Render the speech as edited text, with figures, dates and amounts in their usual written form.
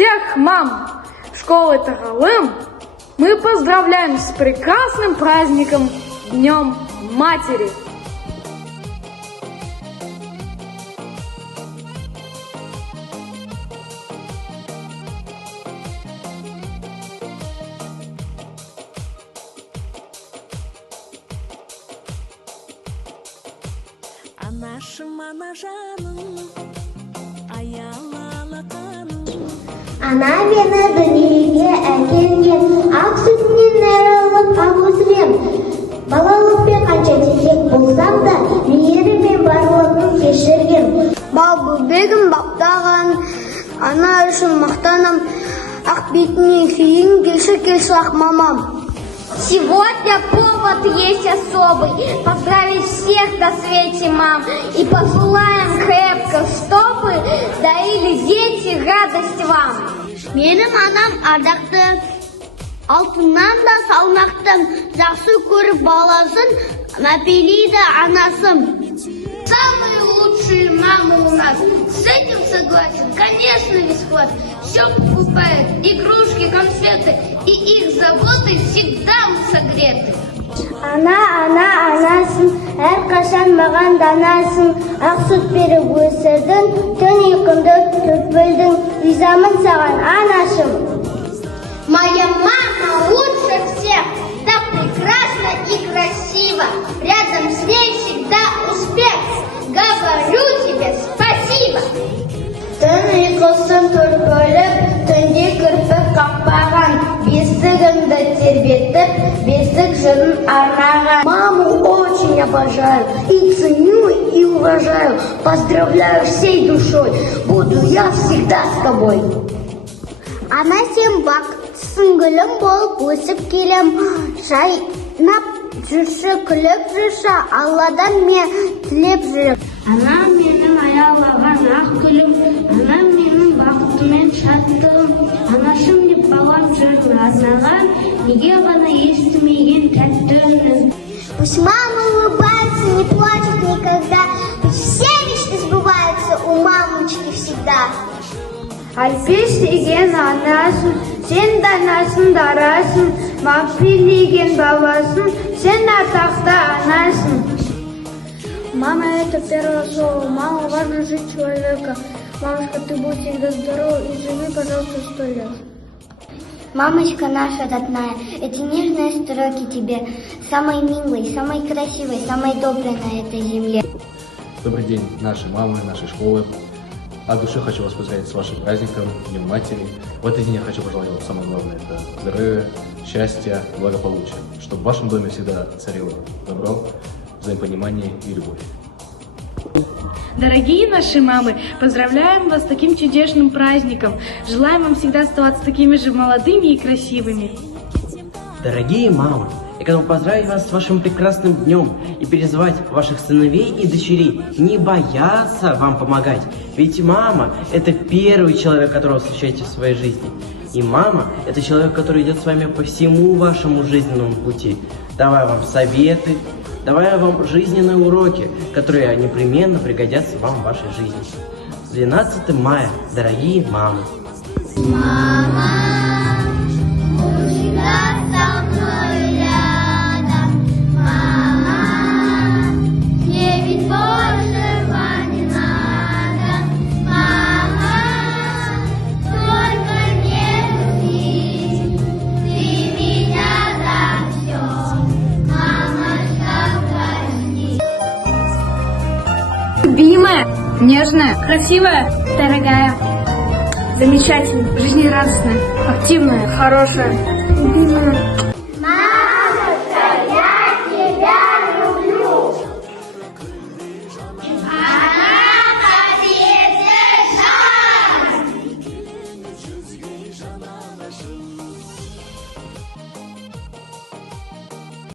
всех мам школы Тагалым мы поздравляем с прекрасным праздником Днем Матери. Ана мені дүниеге әкелген, ақ сүтінен нәрлік ақ өсірем. Балалықпен қанша тезек болсам да, мейірі мен барлығын кешіргем. Балбөбегім баптаған, ана үшін мақтанам, ақ бетінен сүйін келші ақ мамам. Сегодня повод есть особый поздравить всех на свете мам и пожелаем крепко, чтобы дарили дети радость вам. Менің анам ардақты, алтыннан да салмақтым, жақсы көріп баласын, мәпелейді анасым. Самые лучшие мамы у нас, с этим согласен, конечно, весь класс. Все покупает, игрушки, конфеты, и их заботой всегда мы согреты. Анасың, әрқашан маған данасың, ақ сүт беріп өсірдің, түн ұйқымды төрт бөлдің, ризамын саған анашым. Моя мама лучше всех, так прекрасно и красиво, рядом с ней всегда успех, говорю тебе спасибо. Түн ұйқысын төрт бөліп, түнде кірпік қақпаған, бесігімді тербетіп, бесік жырын арнаған. Маму очень обожаю, и ценю, и уважаю, поздравляю всей душой, буду я всегда с тобой. Ана сен бақыттысың, гүлім болып өсіп келем, жайнап жүрші, күліп жүрші, Алладан мен тілеп жүрем. Ана менің аялаған ақ гүлім, ана менің бақытымен шаттығым, анашым деп балам жырын арнаған, неге ғана естімеген тәтті үнін. Пусть мама улыбается, не плачет никогда, пусть все мечты сбываются у мамочки всегда. Альпес деген анасын, сен данасын дарасын, Мақпил деген бабасын, сен артақты анасың. Мама — это первое слово, мама — важно жить человека. Мамочка, ты будь всегда здорова и живи, пожалуйста, 100 лет. Мамочка наша родная, эти нежные строки тебе, самой милой, самой красивой, самой доброй на этой земле. Добрый день, наши мамы, нашей школы. От души хочу вас поздравить с вашим праздником, Днем Матери. В этот день я хочу пожелать вам самое главное – это здоровья, счастья, благополучия. Чтобы в вашем доме всегда царило добро, взаимопонимание и любовь. Дорогие наши мамы, поздравляем вас с таким чудесным праздником. Желаем вам всегда оставаться такими же молодыми и красивыми. Дорогие мамы, я готов поздравить вас с вашим прекрасным днем и призвать ваших сыновей и дочерей не бояться вам помогать. Ведь мама – это первый человек, которого вы встречаете в своей жизни. И мама – это человек, который идет с вами по всему вашему жизненному пути, давая вам советы, давая вам жизненные уроки, которые непременно пригодятся вам в вашей жизни. С 12 мая, дорогие мамы! Мама, всегда со мной рядом. Мама, мне ведь большего не надо. Мама, только не грусти, ты меня за все, мамочка, прости. Любимая, нежная, красивая, дорогая, замечательная, жизнерадостная, активная, хорошая, любимая.